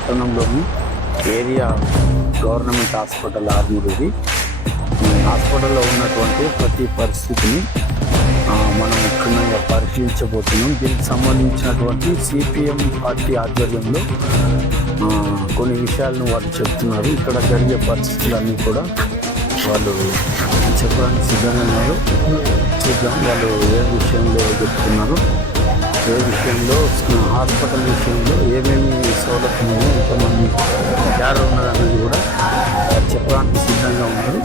పట్టణంలోని area government hospital ఆర్మూరుది. ఈ హాస్పిటల్లో ఉన్నటువంటి ప్రతి పరిస్థితిని మనం క్షుణ్ణంగా పరిశీలించబోతున్నాం. దీనికి సంబంధించినటువంటి సిపిఎం పార్టీ ఆధ్వర్యంలో కొన్ని విషయాలను వాళ్ళు చెప్తున్నారు. ఇక్కడ జరిగే పరిస్థితులన్నీ కూడా వాళ్ళు చెప్పడానికి సిద్ధంగా ఉన్నారు. చూద్దాం వాళ్ళు ఏ విషయంలో చెప్తున్నారు, ఏ విషయంలో హాస్పిటల్ విషయంలో ఏమేమి సౌలభ్యం ఎంతమంది క్యాడర్ ఉన్నదన్నది కూడా చెప్పడానికి సిద్ధంగా ఉన్నారు.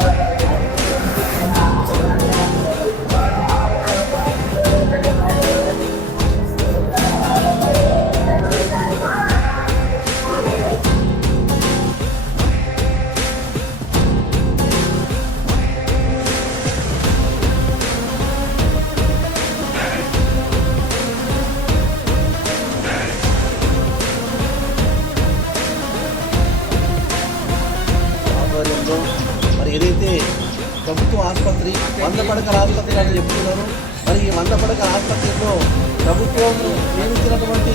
మరి ఏదైతే ప్రభుత్వ ఆసుపత్రి 100 పడకల ఆసుపత్రి అని చెప్తున్నారు, మరి ఈ 100 పడకల ఆసుపత్రిలో ప్రభుత్వం నియమించినటువంటి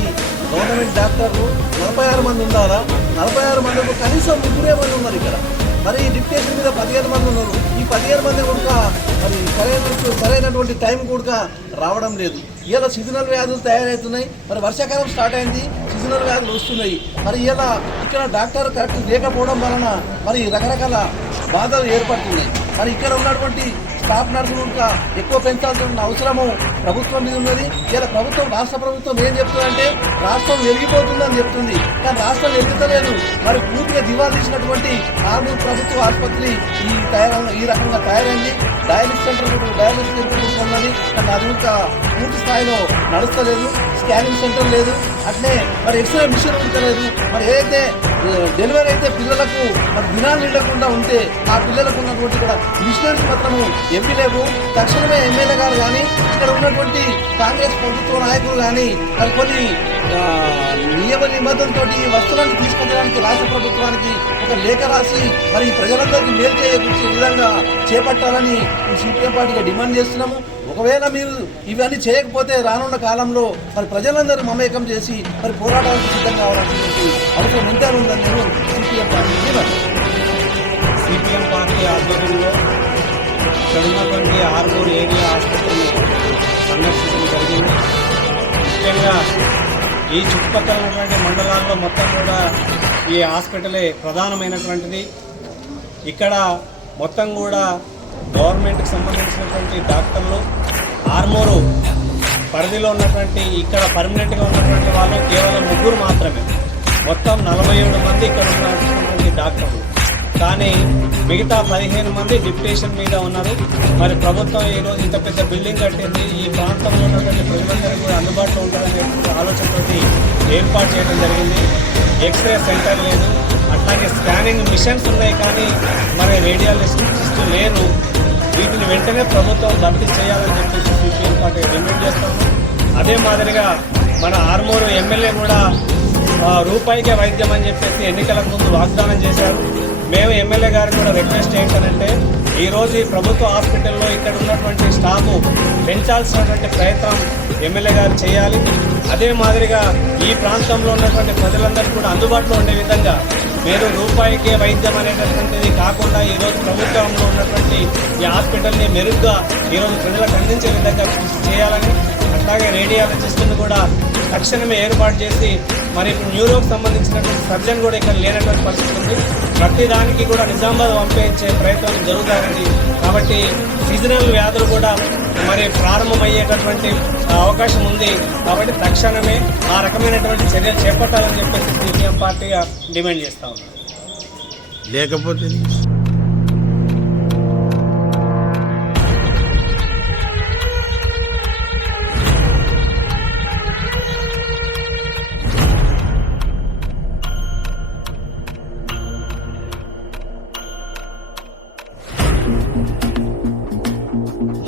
గవర్నమెంట్ డాక్టర్లు 46 మంది ఉండాలా? 46 మందికి కనీసం 3 మంది ఉన్నారు ఇక్కడ. మరి డిప్యుటేషన్ మీద 15 మంది ఉన్నారు. ఈ 15 మంది కూడా మరి సరైనటువంటి టైం కూడా రావడం లేదు. ఇలా సీజనల్ వ్యాధులు తయారవుతున్నాయి. మరి వర్షాకాలం స్టార్ట్ అయింది, సీజనల్ వ్యాధులు వస్తున్నాయి. మరి ఇలా ఇక్కడ డాక్టర్ కరెక్ట్ లేకపోవడం వలన మరి రకరకాల బాధలు ఏర్పడుతున్నాయి. మరి ఇక్కడ ఉన్నటువంటి స్టాఫ్ నర్సులు ఇంకా ఎక్కువ పెంచాల్సిన అవసరము ప్రభుత్వం మీద ఉన్నది. ఇలా రాష్ట్ర ప్రభుత్వం ఏం చెప్తుందంటే రాష్ట్రం వెలిగిపోతుందని చెప్తుంది, కానీ రాష్ట్రం వెలుగుతలేదు. మరి పూర్తిగా దివాళా తీసినటువంటి ఆర్మూరు ప్రభుత్వ ఆసుపత్రి ఈ రకంగా తయారైంది. డయాలిసిస్ సెంటర్ ఉన్నది, కానీ అది ఇంకా పూర్తి స్థాయిలో నడుస్తలేదు. స్కానింగ్ సెంటర్ లేదు, అట్లే మరి ఎక్స్రే మిషన్ ఉంటలేదు. మరి ఏదైతే డెలివరీ అయితే పిల్లలకు మరి దినాలు నిండకుండా ఉంటే ఆ పిల్లలకు ఉన్నటువంటి కూడా మిషనరీస్ మాత్రము ఎంపీ లేవు. తక్షణమే ఎమ్మెల్యే గారు కానీ ఇక్కడ ఉన్నటువంటి కాంగ్రెస్ ప్రభుత్వ నాయకులు కానీ మరి కొన్ని నియమ నిబంధనలతో వస్తువులను తీసుకెళ్ళడానికి రాష్ట్ర ప్రభుత్వానికి ఒక లేఖ రాసి మరి ప్రజలందరికీ మేలు చేకూర్చే విధంగా చేపట్టాలని సిపిఎం పార్టీగా డిమాండ్ చేస్తున్నాము. ఒకవేళ మీరు ఇవన్నీ చేయకపోతే రానున్న కాలంలో మరి ప్రజలందరూ మమేకం చేసి మరి పోరాటానికి సిద్ధంగా కావాల్సినటువంటి అవసరం ఎంత ఉందని నేను సిపిఎం పార్టీ ఆధ్వర్యంలో ఇక్కడ ఉన్నటువంటి ఆర్మూరు ఏరియా ఆసుపత్రిని సందర్శించడం జరిగింది. ముఖ్యంగా ఈ చుట్టుపక్కల ఉన్నటువంటి మండలాల్లో మొత్తం కూడా ఈ హాస్పిటలే ప్రధానమైనటువంటిది. ఇక్కడ మొత్తం కూడా గవర్నమెంట్కి సంబంధించినటువంటి డాక్టర్లు ఆర్మూరు పరిధిలో ఉన్నటువంటి ఇక్కడ పర్మనెంట్గా ఉన్నటువంటి వాళ్ళు కేవలం 3 మాత్రమే. మొత్తం 47 మంది ఇక్కడ ఉన్నటువంటి డాక్టర్లు, కానీ మిగతా 15 మంది డిప్యుటేషన్ మీద ఉన్నారు. మరి ప్రభుత్వం ఈరోజు ఇంత పెద్ద బిల్డింగ్ కట్టింది, ఈ ప్రాంతంలో ఉన్నటువంటి ప్రజలందరికీ కూడా అందుబాటులో ఉంటుందనే ఆలోచనతోటి ఏర్పాటు చేయడం జరిగింది. ఎక్స్రే సెంటర్ లేదు, అట్లాగే స్కానింగ్ మిషన్స్ ఉన్నాయి, కానీ మరి రేడియాలజిస్ట్ లేరు. వీటిని వెంటనే ప్రభుత్వం భర్తీ చేయాలని చెప్పేసి సిపిఎం పార్టీ డిమాండ్ చేస్తాము. అదే మాదిరిగా మన ఆర్మూరు ఎమ్మెల్యే కూడా రూపాయికే వైద్యం అని చెప్పేసి ఎన్నికలకు ముందు వాగ్దానం చేశారు. మేము ఎమ్మెల్యే గారికి కూడా రిక్వెస్ట్ ఏంటంటే ఈరోజు ఈ ప్రభుత్వ హాస్పిటల్లో ఇక్కడ ఉన్నటువంటి స్టాఫ్ పెంచాల్సినటువంటి ప్రయత్నం ఎమ్మెల్యే గారు చేయాలి. అదే మాదిరిగా ఈ ప్రాంతంలో ఉన్నటువంటి ప్రజలందరికీ కూడా అందుబాటులో ఉండే విధంగా మీరు రూపాయికే వైద్యం అనేటటువంటిది కాకుండా ఈరోజు ప్రభుత్వంలో ఉన్నటువంటి ఈ హాస్పిటల్ని మెరుగ్గా ఈరోజు ప్రజలకు అందించే విధంగా కృషి చేయాలని, అట్లాగే రేడియాలజిస్టులను కూడా తక్షణమే ఏర్పాటు చేసి మరి న్యూరోకి సంబంధించినటువంటి సర్జన్ కూడా ఇక్కడ లేనటువంటి పరిస్థితి ఉంది. ప్రతి దానికి కూడా నిజామాబాద్ పంపించే ప్రయత్నం జరుగుతుంది. కాబట్టి సీజనల్ వ్యాధులు కూడా మరి ప్రారంభమయ్యేటటువంటి అవకాశం ఉంది. కాబట్టి తక్షణమే ఆ రకమైనటువంటి చర్యలు చేపట్టాలని చెప్పేసి సిపిఎం పార్టీగా డిమాండ్ చేస్తా ఉన్నాం. లేకపోతే